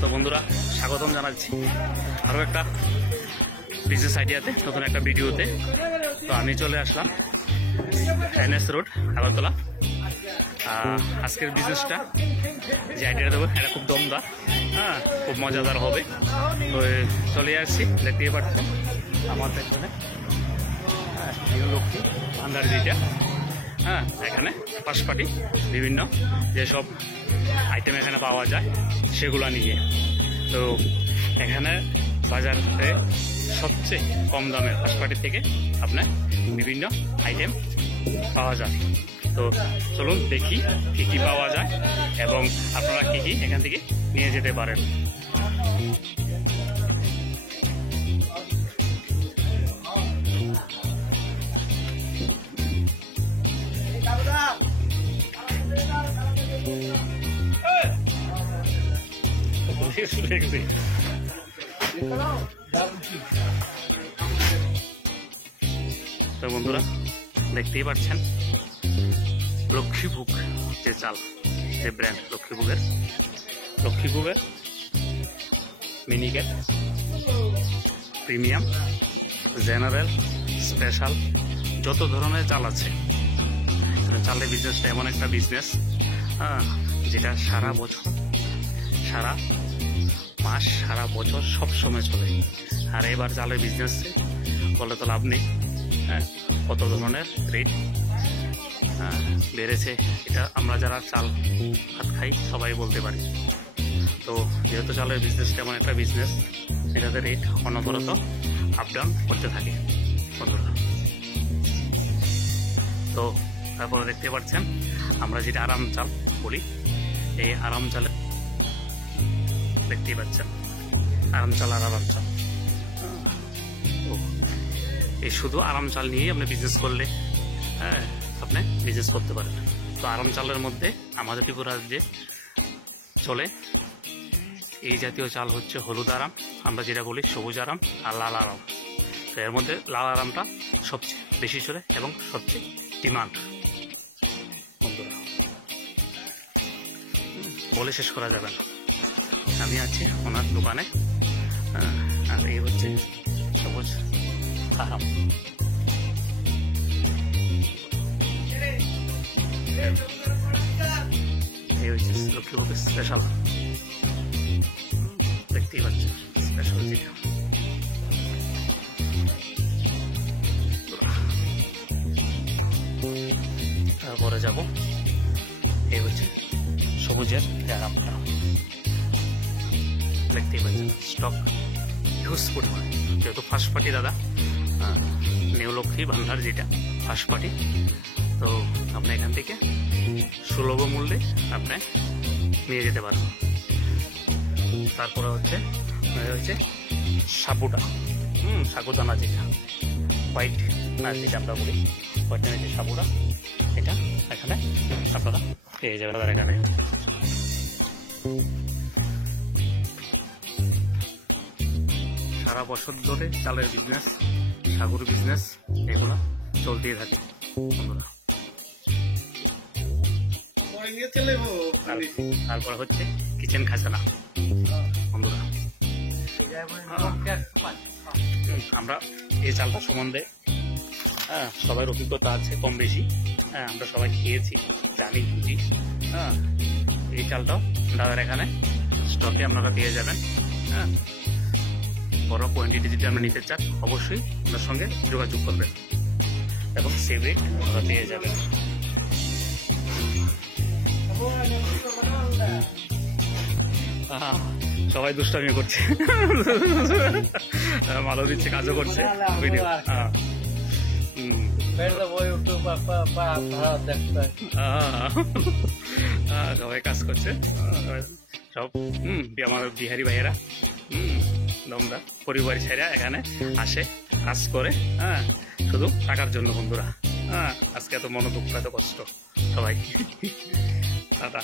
তো বন্ধুরা স্বাগতম জানাচ্ছি আরও একটা বিজনেস আইডিয়াতে, নতুন একটা ভিডিওতে। তো আমি চলে আসলাম NS রোড আগরতলা। আজকের বিজনেসটা যে আইডিয়া দেবো এটা খুব দমদার, খুব মজাদার হবে। তো চলে আসছি, দেখতেই পাচ্ছেন আমার পেছনে লক্ষ্মী ভান্ডার যেটা, এখানে পাশাপাশি বিভিন্ন যেসব আইটেম এখানে পাওয়া যায় সেগুলো নিয়ে। তো এখানে বাজারে সবচেয়ে কম দামে পাশাপাশি থেকে আপনার বিভিন্ন আইটেম পাওয়া যায়। তো চলুন দেখি কী কী পাওয়া যায় এবং আপনারা কী কী এখান থেকে নিয়ে যেতে পারেন। তো বন্ধুরা দেখতেই পাচ্ছেন লক্ষ্মীভোগ যে চাল, যে ব্র্যান্ড লক্ষ্মীভোগের মিনিকেট, প্রিমিয়াম, জেনারেল, স্পেশাল যত ধরনের চাল আছে। চালের বিজনেসটা এমন একটা বিজনেস যেটা সারা বছর, সারা মাস, সারা বছর সব সময় চলে। আর এবার চালের বিজনেস বলে তো লাভ নেই, কত ধরনের রেট বেড়েছে, এটা আমরা যারা চাল ভাত খাই সবাই বলতে পারি। তো যেহেতু চালের বিজনেসটা এমন একটা বিজনেস এটাতে রেট অনবরত আপ ডাউন করতে থাকে বন্ধুরা। তো তারপরে দেখতে পাচ্ছেন আমরা যেটা আরাম চাল বলি, এই আরাম চালে দেখতেই পাচ্ছেন আরাম চাল আর আরাম চাল। তো এই শুধু আরাম চাল নিয়েই আপনি বিজনেস করলে আপনি বিজনেস করতে পারেন। তো আরাম চালের মধ্যে আমাদের ত্রিপুরা রাজ্যে চলে এই জাতীয় চাল হচ্ছে হলুদ আরাম, আমরা যেটা বলি সবুজ আরাম আর লাল আরাম। তো এর মধ্যে লাল আরামটা সবচেয়ে বেশি চলে এবং সবচেয়ে ডিমান্ড বন্ধুরা, বলে শেষ করা যাবে না। আমি আছি ওনার দোকানে, আর এই হচ্ছে সবুজ আরাম। এই হচ্ছে লক্ষ্মীভোগের স্পেশাল, দেখতেই পাচ্ছেন স্পেশাল যেটা। তারপরে যাব এই হচ্ছে সবুজের আরামটা, দেখতেই পাচ্ছেন স্টক হিউজ পরিমাণ। যেহেতু ফার্স্ট পার্টি দাদা, নিউ লক্ষ্মী ভান্ডার যেটা ফার্স্ট পার্টি, তো আপনি এখান থেকে সুলভ মূল্যে আপনি নিয়ে যেতে পারেন। তারপরে হচ্ছে সাবুটা, সাগুদানা যেটা হোয়াইট না যেটা আমরা বলি হোয়াইট না, যে সাবুটা এটা এখানে আপনারা পেয়ে যাবেন। এখানে সারা বছর ধরে চালের বিজনেস, সাগুর বিজনেস এগুলো চলতেই থাকে বন্ধুরা। তারপর হচ্ছে কিচেন খাজানা বন্ধুরা। আমরা এই চালটা সম্বন্ধে সবাই অভিজ্ঞতা আছে কম বেশি, আমরা সবাই খেয়েছি, জানি, বুঝি। এই চালটাও দাদার এখানে স্টকে আপনারা পেয়ে যাবেন। বড় কোয়ান্টিটি যদি আপনি নিতে চান অবশ্যই আপনার সঙ্গে যোগাযোগ করবেন এবং সেভ রেট আপনারা পেয়ে যাবেন। সবাই দুষ্টামি করছে, ভালো দিচ্ছে, কাজও করছে ভিডিও। সবাই কাজ করছে সব, আমার বিহারি ভাইয়েরা দমদা পরিবার ছেড়ে এখানে আসে, কাজ করে শুধু টাকার জন্য বন্ধুরা। আজকে এত মনোদুঃখ, এত কষ্ট সবাই দাদা।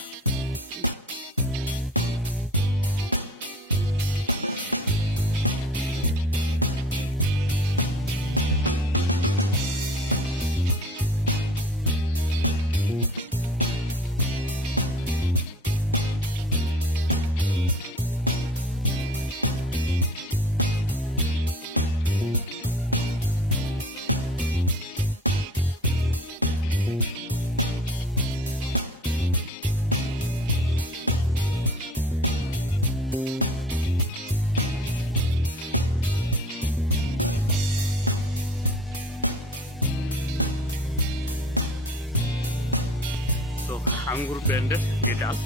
আঙ্গুর ব্র্যান্ডের যে ডাল,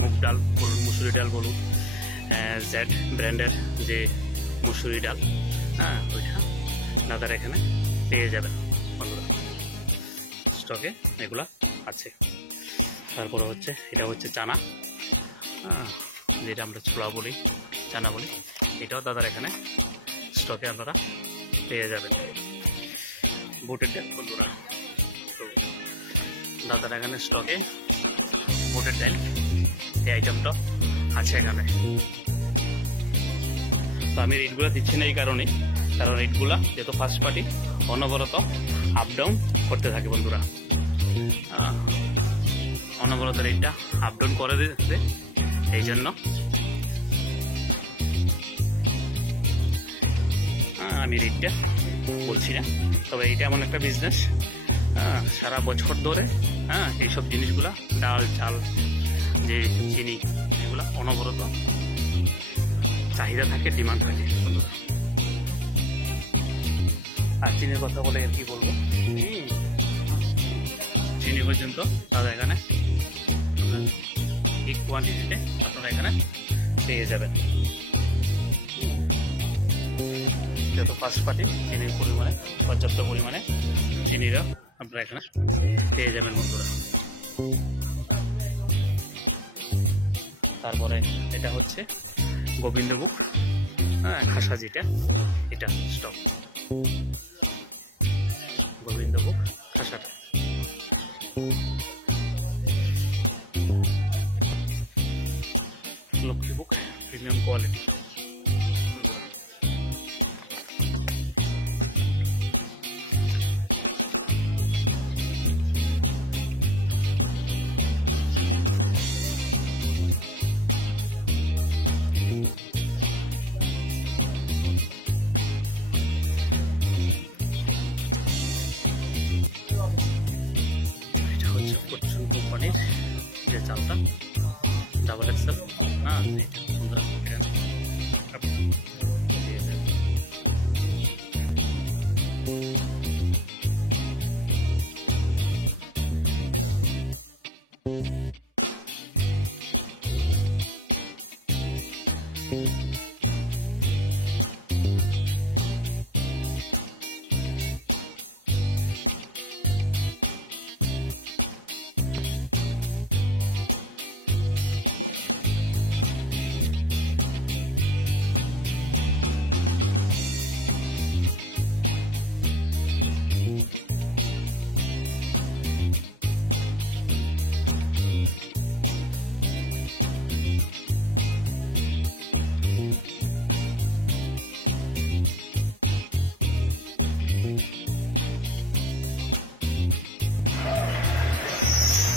মুগ ডাল বলুন, মুসুরি ডাল বলুন, জেড ব্র্যান্ডের যে মুসুরি ডাল, হ্যাঁ ওইটা দাদার এখানে পেয়ে যাবেন বন্ধুরা, স্টকে এগুলা আছে। তারপরে হচ্ছে এটা হচ্ছে চানা, হ্যাঁ যেটা আমরা ছোলা বলি, চানা বলি, এটাও দাদার এখানে স্টকে আপনারা পেয়ে যাবেন। বুটের ডাল বন্ধুরা, তো দাদার এখানে স্টকে বুটের ডাল এই আইটেমটা আছে এখানে। তো আমি রেটগুলো দিচ্ছি না এই কারণে, কারণ রেটগুলা যেহেতু ফার্স্ট পার্টি অনবরত আপ ডাউন করতে থাকে বন্ধুরা, অনবরত রেটটা আপ ডাউন করে দিতে, এই জন্য আমি রেটটা বলছি না। তবে এইটা এমন একটা বিজনেস সারা বছর ধরে এইসব জিনিসগুলা ডাল চাল যে চিনি এগুলা অনবরত চাহিদা থাকে, ডিমান্ড থাকে বন্ধুরা। আর চিনির কথা বলে আর কি বলবো, চিনি পর্যন্ত তাদের এখানে ঠিক কোয়ান্টিটিতে আপনারা এখানে পেয়ে যাবেন। যত ফার্স্ট পার্টি চিনির পরিমাণে, পর্যাপ্ত পরিমাণে চিনিরা আপনারা এখানে পেয়ে যাবেন বন্ধুরা। তারপরে এটা হচ্ছে গোবিন্দভোগ, খাসা যেটা, এটা স্টক গোবিন্দভোগ খাসাটা। লক্ষ্মীভোগ প্রিমিয়াম কোয়ালিটি, ফরচুন কোম্পানির যে চালটা ডাবল এক্সেল, বন্ধুরা এখানে দিয়ে দেবেন।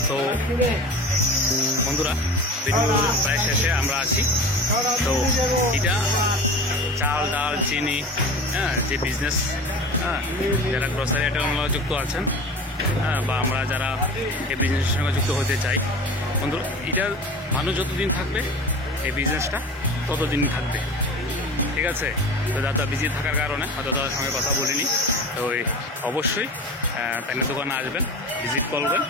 তো বন্ধুরা ভিডিও প্রায় শেষে আমরা আছি। তো এটা চাল ডাল চিনি যে বিজনেস যারা গ্রসারি আইটেম যুক্ত আছেন বা আমরা যারা এই বিজনেসের সঙ্গে যুক্ত হতে চাই বন্ধুরা, এটা মানুষ যতদিন থাকবে এই বিজনেসটা ততদিন থাকবে, ঠিক আছে। তো দাদা বিজি থাকার কারণে হয়তো দাদার সঙ্গে কথা বলিনি, তো অবশ্যই প্যানের দোকানে আসবেন, ভিজিট করবেন,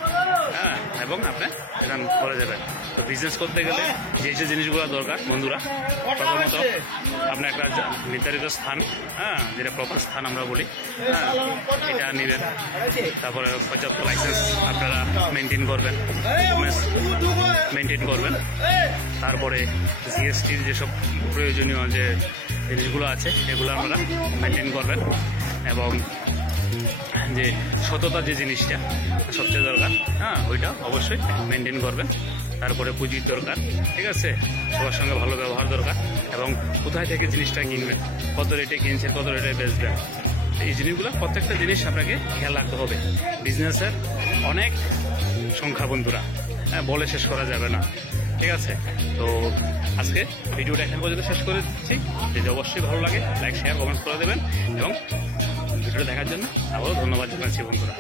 এবং আপনি এখানে করে যাবেন। তো বিজনেস করতে গেলে যে যে জিনিসগুলো দরকার বন্ধুরা, প্রথমত আপনার একটা নির্ধারিত স্থান, যেটা প্রপার স্থান আমরা বলি, এটা নেবেন। তারপরে পর্যাপ্ত লাইসেন্স আপনারা মেনটেন করবেন, মেনটেন করবেন। তারপরে জিএসটির যেসব প্রয়োজনীয় যে জিনিসগুলো আছে এগুলো আপনারা মেনটেন করবেন, এবং যে সততা যে জিনিসটা সবচেয়ে দরকার, ওইটা অবশ্যই মেনটেন করবেন। তারপরে পুঁজির দরকার, ঠিক আছে, সবার সঙ্গে ভালো ব্যবহার দরকার, এবং কোথায় থেকে জিনিসটা কিনবেন, কত রেটে কিনছেন, কত রেটে বেচবেন, এই জিনিসগুলো প্রত্যেকটা জিনিস আপনাকে খেয়াল রাখতে হবে। বিজনেসের অনেক সংখ্যা বন্ধুরা, বলে শেষ করা যাবে না, ঠিক আছে। তো আজকে ভিডিওটা এখান পর্যন্ত শেষ করে দিচ্ছি। যদি অবশ্যই ভালো লাগে লাইক শেয়ার কমেন্ট করে দেবেন, এবং ভিডিওটা দেখার জন্য আবারও ধন্যবাদ জানাচ্ছি বন্ধুরা।